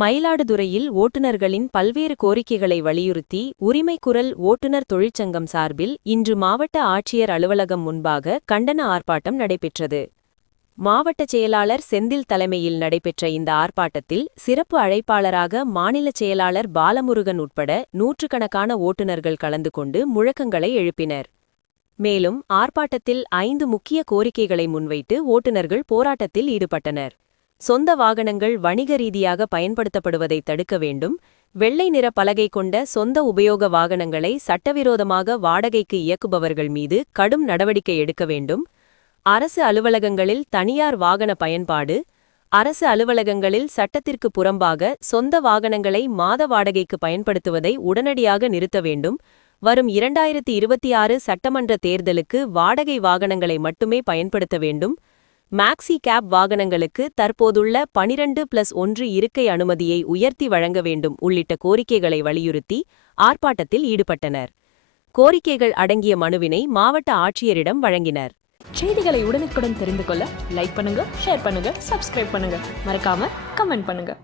மயிலாடுதுறையில் ஓட்டுநர்களின் பல்வேறு கோரிக்கைகளை வலியுறுத்தி உரிமைக்குரல் ஓட்டுநர் தொழிற்சங்கம் சார்பில் இன்று மாவட்ட ஆட்சியர் அலுவலகம் முன்பாக கண்டன ஆர்ப்பாட்டம் நடைபெற்றது. மாவட்ட செயலாளர் செந்தில் தலைமையில் நடைபெற்ற இந்த ஆர்ப்பாட்டத்தில் சிறப்பு அழைப்பாளராக மாநில செயலாளர் பாலமுருகன் உட்பட நூற்றுக்கணக்கான ஓட்டுநர்கள் கலந்து கொண்டு முழக்கங்களை எழுப்பினர். மேலும் ஆர்ப்பாட்டத்தில் ஐந்து முக்கிய கோரிக்கைகளை முன்வைத்து ஓட்டுநர்கள் போராட்டத்தில் ஈடுபட்டனர். சொந்த வாகனங்கள் வணிக ரீதியாக பயன்படுத்தப்படுவதை தடுக்க வேண்டும். வெள்ளை நிற பலகை கொண்ட சொந்த உபயோக வாகனங்களை சட்டவிரோதமாக வாடகைக்கு இயக்குபவர்கள் மீது கடும் நடவடிக்கை எடுக்க வேண்டும். அரசு அலுவலகங்களில் தனியார் வாகன பயன்பாடு. அரசு அலுவலகங்களில் சட்டத்திற்கு புறம்பாக சொந்த வாகனங்களை மாத வாடகைக்கு பயன்படுத்துவதை உடனடியாக நிறுத்த வேண்டும். வரும் இரண்டாயிரத்தி இருபத்தி ஆறு சட்டமன்ற தேர்தலுக்கு வாடகை வாகனங்களை மட்டுமே பயன்படுத்த வேண்டும். மேக்ஸி கேப் வாகனங்களுக்கு தற்போதுள்ள பனிரண்டு பிளஸ் ஒன்று இருக்கை அனுமதியை உயர்த்தி வழங்க வேண்டும் உள்ளிட்ட கோரிக்கைகளை வலியுறுத்தி ஆர்ப்பாட்டத்தில் ஈடுபட்டனர். கோரிக்கைகள் அடங்கிய மனுவினை மாவட்ட ஆட்சியரிடம் வழங்கினர். செய்திகளை உடனுக்குடன் தெரிந்து கொள்ள லைக் பண்ணுங்க ஷேர் பண்ணுங்க சப்ஸ்கிரைப் பண்ணுங்க. மறக்காம கமெண்ட் பண்ணுங்க.